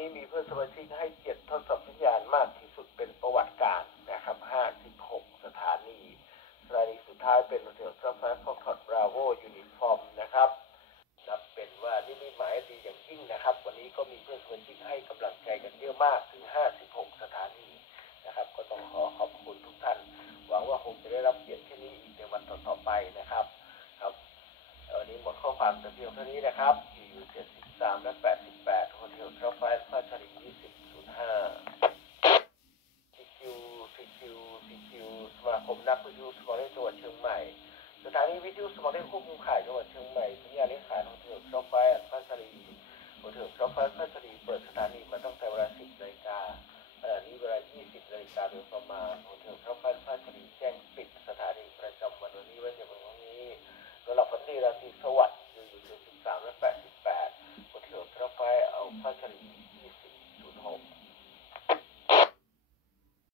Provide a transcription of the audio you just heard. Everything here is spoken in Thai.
นี้มีเพื่อนสมาชิกให้เกียรติทดสอบสัญญาณมากที่สุดเป็นประวัติการนะครับ56 สถานีสุดท้ายเป็นโฮเทลซัฟไฟร์ฟ็อกทอดบราโวยูนิฟอร์มนะครับนับเป็นว่านี่มีหมายดีอย่างยิ่งนะครับวันนี้ก็มีเพื่อนสมาชิกให้กำลังใจกันเยอะมากถึง56 สถานีนะครับก็ต้องขอบคุณทุกท่านหวังว่าคงจะได้รับเกียรติที่นี้อีกในวันต่อๆไปนะครับครับวันนี้หมดข้อความแต่เพียงเท่านี้นะครับอยู่73และ88โฮเทลซัฟไฟร์พัชริน2005CQ สมาคมนักวิทยุสมอลเล่จังหวัดเชียงใหม่สถานีวิทยุสมอลเล่ควบคุมข่ายจังหวัดเชียงใหม่สัญญาณเลขขายโฮเทลซัฟไฟร์พัชรินโฮเทลซัฟไฟร์พัช